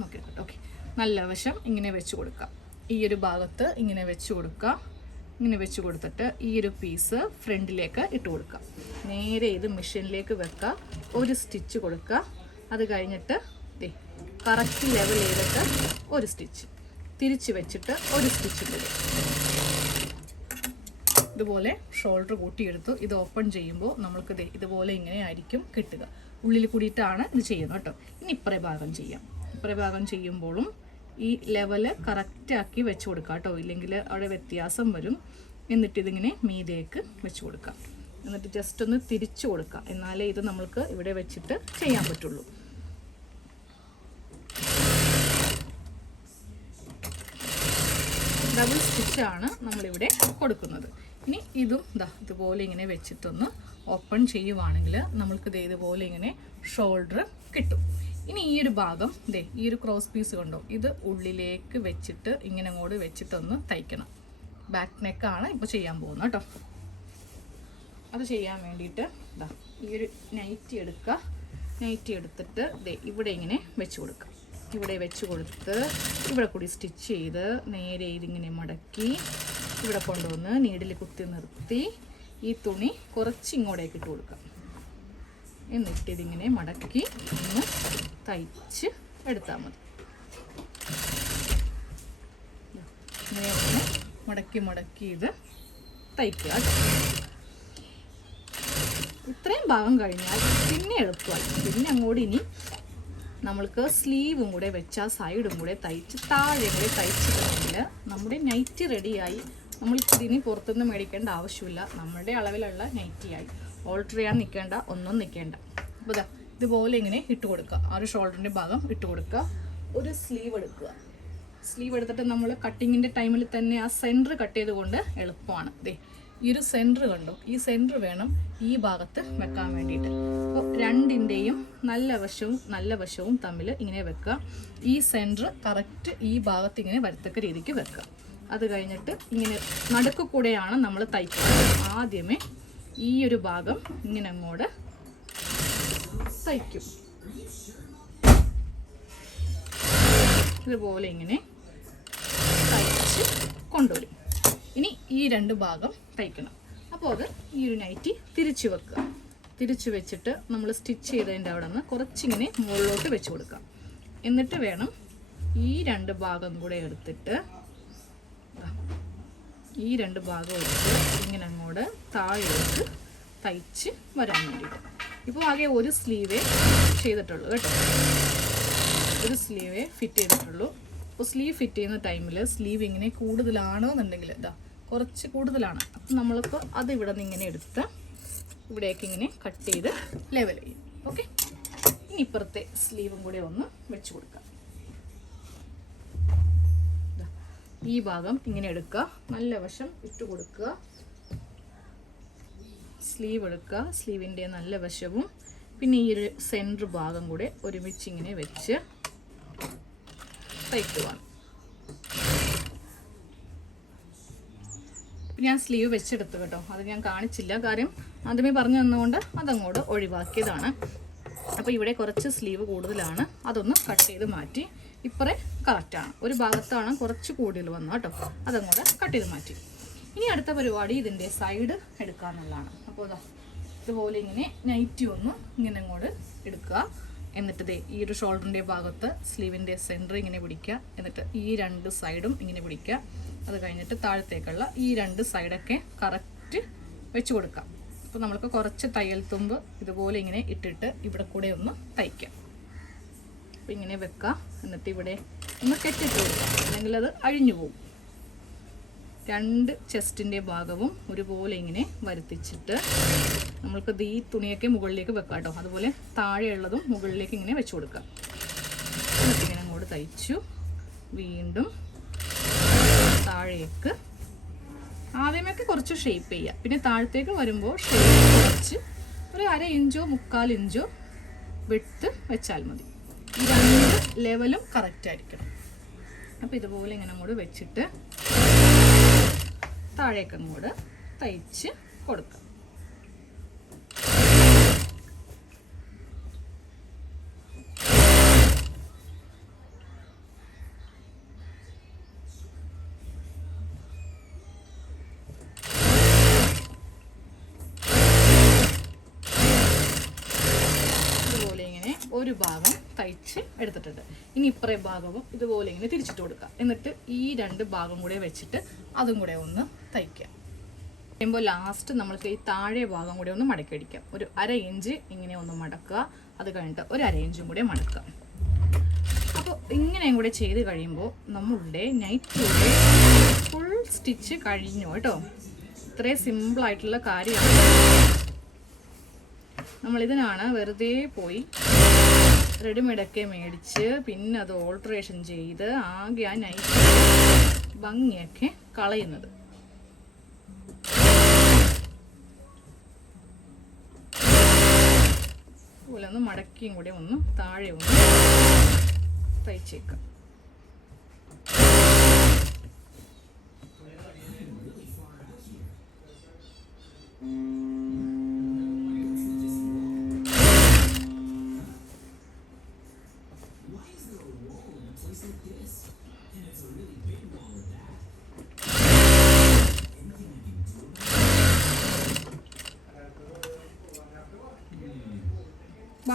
നോക്കി ഓക്കെ നല്ല വശം ഇങ്ങനെ വെച്ച് കൊടുക്കാം. ഈ ഒരു ഭാഗത്ത് ഇങ്ങനെ വെച്ച് കൊടുക്കുക. ഇങ്ങനെ വെച്ച് കൊടുത്തിട്ട് ഈ ഒരു പീസ് ഫ്രണ്ടിലേക്ക് ഇട്ട് കൊടുക്കുക. നേരെ ഇത് മെഷീനിലേക്ക് വെക്കുക. ഒരു സ്റ്റിച്ച് കൊടുക്കുക. അത് കഴിഞ്ഞിട്ട് ദേ കറക്റ്റ് ലെവൽ ചെയ്തിട്ട് ഒരു സ്റ്റിച്ച് തിരിച്ച് വെച്ചിട്ട് ഒരു സ്റ്റിച്ച് കൂടി ഇതുപോലെ ഷോൾഡർ കൂട്ടിയെടുത്തു ഇത് ഓപ്പൺ ചെയ്യുമ്പോൾ നമ്മൾക്ക് ഇതുപോലെ ഇങ്ങനെ ആയിരിക്കും കിട്ടുക. ഉള്ളിൽ കൂടിയിട്ടാണ് ഇത് ചെയ്യുന്നത് കേട്ടോ. ഇനി ഇപ്പറേ ഭാഗം ചെയ്യാം. ഇപ്പറേ ഭാഗം ചെയ്യുമ്പോഴും ഈ ലെവൽ കറക്റ്റാക്കി വെച്ച് കൊടുക്കുക കേട്ടോ. ഇല്ലെങ്കിൽ അവിടെ വ്യത്യാസം വരും. എന്നിട്ട് ഇതിങ്ങനെ മീതേക്ക് വെച്ച് കൊടുക്കാം. എന്നിട്ട് ജസ്റ്റ് ഒന്ന് തിരിച്ചു കൊടുക്കാം. എന്നാലേ ഇത് നമ്മൾക്ക് ഇവിടെ വെച്ചിട്ട് ചെയ്യാൻ പറ്റുള്ളൂ. ഡബിൾ സ്റ്റിച്ചാണ് നമ്മളിവിടെ കൊടുക്കുന്നത്. ഇനി ഇതും ഇതാ ഇതുപോലെ ഇങ്ങനെ വെച്ചിട്ടൊന്ന് ഓപ്പൺ ചെയ്യുവാണെങ്കിൽ നമ്മൾക്ക് ദേ ഇതുപോലെ ഇങ്ങനെ ഷോൾഡർ കിട്ടും. ഇനി ഈ ഒരു ഭാഗം ദേ ഈ ഒരു ക്രോസ് പീസ് കണ്ടോ? ഇത് ഉള്ളിലേക്ക് വെച്ചിട്ട് ഇങ്ങനെ അങ്ങോട്ട് വെച്ചിട്ടൊന്ന് തയ്ക്കണം. ബാക്ക് നെക്കാണ് ഇപ്പോൾ ചെയ്യാൻ പോകുന്നത് കേട്ടോ. അത് ചെയ്യാൻ വേണ്ടിയിട്ട് ഇതാ ഈ ഒരു നൈറ്റി എടുക്കുക നൈറ്റി എടുത്തിട്ട് ദേ ഇവിടെ ഇങ്ങനെ വെച്ച് കൊടുക്കുക ഇവിടെ വെച്ച് കൊടുത്ത് ഇവിടെ കൂടി സ്റ്റിച്ച് ചെയ്ത് നേരെ ഇതിങ്ങനെ മടക്കി ഇവിടെ കൊണ്ടുവന്ന് നീഡിൽ കുത്തി നിർത്തി ഈ തുണി കുറച്ച് ഇങ്ങോട്ടേക്ക് ഇട്ട് കൊടുക്കാം. എന്നിട്ട് ഇതിങ്ങനെ മടക്കി ഒന്ന് തയ്ച്ച് എടുത്താൽ മതി. ഇങ്ങനെ മുടക്കി മടക്കി ഇത് തയ്ക്കുക ഇത്രയും ഭാഗം കഴിഞ്ഞാൽ പിന്നെ എളുപ്പമായി. പിന്നെ അങ്ങോട്ട് ഇനി നമ്മൾക്ക് സ്ലീവും കൂടെ വെച്ച സൈഡും കൂടെ തയ്ച്ച് താഴെ കൂടെ തയ്ച്ചിട്ടുണ്ടെങ്കിൽ നമ്മുടെ നൈറ്റി റെഡിയായി. നമ്മൾക്കിതിനി പുറത്തുനിന്ന് മേടിക്കേണ്ട ആവശ്യമില്ല. നമ്മുടെ അളവിലുള്ള നൈറ്റിയായി. ഓൾട്ടർ ചെയ്യാൻ നിൽക്കേണ്ട ഒന്നും നിൽക്കേണ്ട. അപ്പോൾ ഇതുപോലെ ഇങ്ങനെ ഇട്ട് കൊടുക്കുക. ആ ഒരു ഷോൾഡറിന്റെ ഭാഗം ഇട്ട് കൊടുക്കുക. ഒരു സ്ലീവ് എടുക്കുക. സ്ലീവ് എടുത്തിട്ട് നമ്മൾ കട്ടിങ്ങിന്റെ ടൈമിൽ തന്നെ ആ സെന്റർ കട്ട് ചെയ്തുകൊണ്ട് എളുപ്പമാണ്. ദേ ഈ ഒരു സെന്റർ കണ്ടോ? ഈ സെന്റർ വേണം ഈ ഭാഗത്ത് വെക്കാൻ വേണ്ടിയിട്ട്. അപ്പോൾ രണ്ടിന്റെയും നല്ല വശവും നല്ല വശവും തമ്മിൽ ഇങ്ങനെ വെക്കുക. ഈ സെന്റർ കറക്റ്റ് ഈ ഭാഗത്ത് ഇങ്ങനെ വരത്തക്ക രീതിക്ക് വെക്കുക. അത് കഴിഞ്ഞിട്ട് ഇങ്ങനെ നടുക്ക് കൂടെയാണ് നമ്മൾ തയ്ക്കുന്നത് ആദ്യമേ ഈ ഒരു ഭാഗം ഇങ്ങനെ അങ്ങോട്ട് തയ്ക്കും ഇതുപോലെ ഇങ്ങനെ തയ്ച്ച് കൊണ്ടുവരും. ഇനി ഈ രണ്ട് ഭാഗം തയ്ക്കണം. അപ്പോൾ അത് ഈ ഒരു നൈറ്റി തിരിച്ചു വെക്കുക. തിരിച്ചു വെച്ചിട്ട് നമ്മൾ സ്റ്റിച്ച് ചെയ്തതിന്റെ അവിടെ നിന്ന് കുറച്ചിങ്ങനെ മുകളിലോട്ട് വെച്ച് കൊടുക്കാം എന്നിട്ട് വേണം ഈ രണ്ട് ഭാഗം കൂടെ എടുത്തിട്ട് ഈ രണ്ട് ഭാഗം എടുത്ത് ഇങ്ങനെ അങ്ങോട്ട് താഴേക്ക് തയ്ച്ച് വരാൻ വേണ്ടിയിട്ട്. ഇപ്പോൾ ആകെ ഒരു സ്ലീവേ ചെയ്തിട്ടുള്ളൂ കേട്ടോ. ഒരു സ്ലീവേ ഫിറ്റ് ചെയ്തിട്ടുള്ളൂ. അപ്പോൾ സ്ലീവ് ഫിറ്റ് ചെയ്യുന്ന ടൈമിൽ സ്ലീവ് ഇങ്ങനെ കൂടുതലാണോ എന്നുണ്ടെങ്കിൽ ഇതാ കുറച്ച് കൂടുതലാണ്. അപ്പം നമ്മളിപ്പോൾ അത് ഇവിടെ നിന്ന് ഇങ്ങനെ എടുത്ത് ഇവിടേക്ക് ഇങ്ങനെ കട്ട് ചെയ്ത് ലെവൽ ചെയ്യും. ഓക്കെ ഇനി ഇപ്പുറത്തെ സ്ലീവും കൂടെ ഒന്ന് വെച്ച് കൊടുക്കാം. ഈ ഭാഗം ഇങ്ങനെ എടുക്കുക. നല്ല വശം ഇട്ട് കൊടുക്കുക. സ്ലീവ് എടുക്കുക. സ്ലീവിന്റെ നല്ല വശവും പിന്നെ ഈ ഒരു സെന്റർ ഭാഗം കൂടെ ഒരുമിച്ച് ഇങ്ങനെ വെച്ച് തയ്ക്കുവാണ് ഞാൻ സ്ലീവ് വെച്ചെടുത്തു കേട്ടോ. അത് ഞാൻ കാണിച്ചില്ല. കാര്യം ആദ്യമേ പറഞ്ഞു തന്നുകൊണ്ട് അതങ്ങോട്ട് ഒഴിവാക്കിയതാണ്. അപ്പോൾ ഇവിടെ കുറച്ച് സ്ലീവ് കൂടുതലാണ്. അതൊന്ന് കട്ട് ചെയ്ത് മാറ്റി ഇപ്പറേ കറക്റ്റാണ് ഒരു ഭാഗത്താണ് കുറച്ച് കൂടുതൽ വന്നു കേട്ടോ. അതങ്ങോട്ട് കട്ട് ചെയ്ത് മാറ്റി. ഇനി അടുത്ത പരിപാടി ഇതിന്റെ സൈഡ് എടുക്കാന്നുള്ളതാണ്. അപ്പോൾ ഇതാ ഇതുപോലെ ഇങ്ങനെ നൈറ്റി ഒന്ന് ഇങ്ങനെ അങ്ങോട്ട് എടുക്കുക. എന്നിട്ട് ദേ ഈ ഒരു ഷോൾഡറിന്റെ ഭാഗത്ത് സ്ലീവിന്റെ സെന്റർ ഇങ്ങനെ പിടിക്കുക. എന്നിട്ട് ഈ രണ്ട് സൈഡും ഇങ്ങനെ പിടിക്കുക. അത് കഴിഞ്ഞിട്ട് താഴത്തേക്കുള്ള ഈ രണ്ട് സൈഡൊക്കെ കറക്റ്റ് വെച്ച് കൊടുക്കാം അപ്പോൾ നമ്മൾക്ക് കുറച്ച് തയ്യൽ തുമ്പ് ഇതുപോലെ ഇങ്ങനെ ഇട്ടിട്ട് ഇവിടെ കൂടെ ഒന്ന് തയ്ക്കാം. അപ്പോൾ ഇങ്ങനെ വെക്കുക. എന്നിട്ട് ഇവിടെ ഒന്ന് കെട്ടിട്ട് കൊടുക്കാം അല്ലെങ്കിൽ അത് അഴിഞ്ഞു പോകും. രണ്ട് ചെസ്റ്റിന്റെ ഭാഗവും ഒരുപോലെ ഇങ്ങനെ വരുത്തിച്ചിട്ട് നമ്മൾക്ക് ഈ തുണിയൊക്കെ മുകളിലേക്ക് വെക്കാം കേട്ടോ. അതുപോലെ താഴെയുള്ളതും മുകളിലേക്ക് ഇങ്ങനെ വെച്ച് കൊടുക്കാം. ഇങ്ങനെ അങ്ങോട്ട് തയ്ച്ചു. വീണ്ടും താഴേക്ക് ആദ്യമൊക്കെ കുറച്ച് ഷേപ്പ് ചെയ്യുക പിന്നെ താഴത്തേക്ക് വരുമ്പോൾ ഷേപ്പ് കുറച്ച് ഒരു അര ഇഞ്ചോ മുക്കാൽ ഇഞ്ചോ വെട്ട് വെച്ചാൽ മതി. ഈ രണ്ട് ലെവലും കറക്റ്റ് ആയിരിക്കണം. അപ്പോൾ ഇതുപോലെ ഇങ്ങനെ അങ്ങോട്ട് വെച്ചിട്ട് താഴേക്കും കൂടെ തയ്ച്ച് കൊടുക്കാം. ഒരു ഭാഗം തയ്ച്ച് എടുത്തിട്ടുണ്ട്. ഇനി ഇപ്പറേ ഭാഗവും ഇതുപോലെ ഇങ്ങനെ തിരിച്ചിട്ട് കൊടുക്കുക എന്നിട്ട് ഈ രണ്ട് ഭാഗം കൂടെ വെച്ചിട്ട് അതും കൂടെ ഒന്ന് തയ്ക്കുക കഴിയുമ്പോൾ ലാസ്റ്റ് നമ്മൾക്ക് ഈ താഴെ ഭാഗം കൂടി ഒന്ന് മടക്കി അടിക്കാം ഒരു അര ഇഞ്ച് ഇങ്ങനെ ഒന്ന് മടക്കുക. അത് കഴിഞ്ഞിട്ട് ഒരു അര ഇഞ്ചും കൂടി മടക്കുക. അപ്പോൾ ഇങ്ങനെയും കൂടെ ചെയ്ത് കഴിയുമ്പോൾ നമ്മളുടെ നൈറ്റിയുടെ ഫുൾ സ്റ്റിച്ച് കഴിഞ്ഞു കേട്ടോ. ഇത്രയും സിമ്പിളായിട്ടുള്ള കാര്യമാണ്. നമ്മളിതിനാണ് വെറുതെ പോയി റെഡിമെയ്ഡൊക്കെ മേടിച്ച് പിന്നെ അത് ഓൾട്രേഷൻ ചെയ്ത് ആകെ ആ നൈറ്റ് ഭംഗിയൊക്കെ കളയുന്നത്. അതുപോലെ ഒന്ന് മടക്കിയും കൂടെ ഒന്ന് താഴെ ഒന്ന് തയ്ച്ചേക്കാം.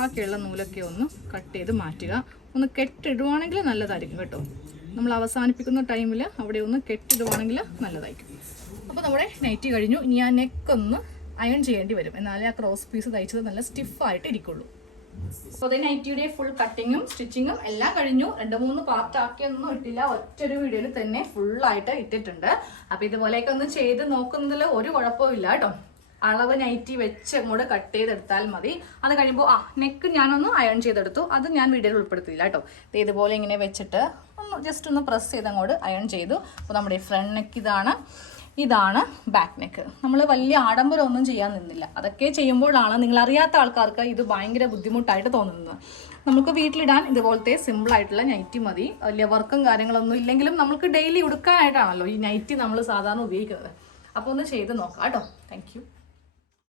ബാക്കിയുള്ള നൂലൊക്കെ ഒന്ന് കട്ട് ചെയ്ത് മാറ്റുക. ഒന്ന് കെട്ടിടുവാണെങ്കിൽ നല്ലതായിരിക്കും കേട്ടോ. നമ്മൾ അവസാനിപ്പിക്കുന്ന ടൈമിൽ അവിടെ ഒന്ന് കെട്ടിടുവാണെങ്കിൽ നല്ലതായിരിക്കും. അപ്പോൾ നമ്മുടെ നൈറ്റി കഴിഞ്ഞു. ഇനി ആ നെക്കൊന്ന് അയൺ ചെയ്യേണ്ടി വരും. എന്നാലേ ആ ക്രോസ് പീസ് തയ്ച്ചത് നല്ല സ്റ്റിഫായിട്ട് ഇരിക്കുള്ളൂ. അപ്പോൾ നൈറ്റിയുടെ ഫുൾ കട്ടിങ്ങും സ്റ്റിച്ചിങ്ങും എല്ലാം കഴിഞ്ഞു. രണ്ട് മൂന്ന് പാർട്ട് ആക്കിയൊന്നും ഇട്ടില്ല. ഒറ്റൊരു വീഡിയോയിൽ തന്നെ ഫുള്ളായിട്ട് ഇട്ടിട്ടുണ്ട്. അപ്പോൾ ഇതുപോലെയൊക്കെ ഒന്ന് ചെയ്ത് നോക്കുന്നതിൽ ഒരു കുഴപ്പവും ഇല്ല കേട്ടോ. അളവ് നൈറ്റി വെച്ച് അങ്ങോട്ട് കട്ട് ചെയ്തെടുത്താൽ മതി. അത് കഴിയുമ്പോൾ ആ നെക്ക് ഞാനൊന്ന് അയൺ ചെയ്തെടുത്തു. അത് ഞാൻ വീഡിയോയിൽ ഉൾപ്പെടുത്തിയില്ല കേട്ടോ ഇതുപോലെ ഇങ്ങനെ വെച്ചിട്ട് ഒന്ന് ജസ്റ്റ് ഒന്ന് പ്രസ് ചെയ്ത് അങ്ങോട്ട് അയൺ ചെയ്തു. അപ്പോൾ നമ്മുടെ ഫ്രണ്ട് നെക്ക് ഇതാണ്. ഇതാണ് ബാക്ക് നെക്ക് നമ്മൾ വലിയ ആഡംബരം ഒന്നും ചെയ്യാൻ നിന്നില്ല. അതൊക്കെ ചെയ്യുമ്പോഴാണ് നിങ്ങൾ അറിയാത്ത ആൾക്കാർക്ക് ഇത് ഭയങ്കര ബുദ്ധിമുട്ടായിട്ട് തോന്നുന്നത്. നമുക്ക് വീട്ടിലിടാൻ ഇതുപോലത്തെ സിമ്പിൾ ആയിട്ടുള്ള നൈറ്റി മതി. വലിയ വർക്കും കാര്യങ്ങളൊന്നും ഇല്ലെങ്കിലും നമുക്ക് ഡെയിലി ഉടുക്കാനായിട്ടാണല്ലോ ഈ നൈറ്റി നമ്മൾ സാധാരണ ഉപയോഗിക്കുന്നത്. അപ്പോൾ ഒന്ന് ചെയ്ത് നോക്കാം കേട്ടോ താങ്ക്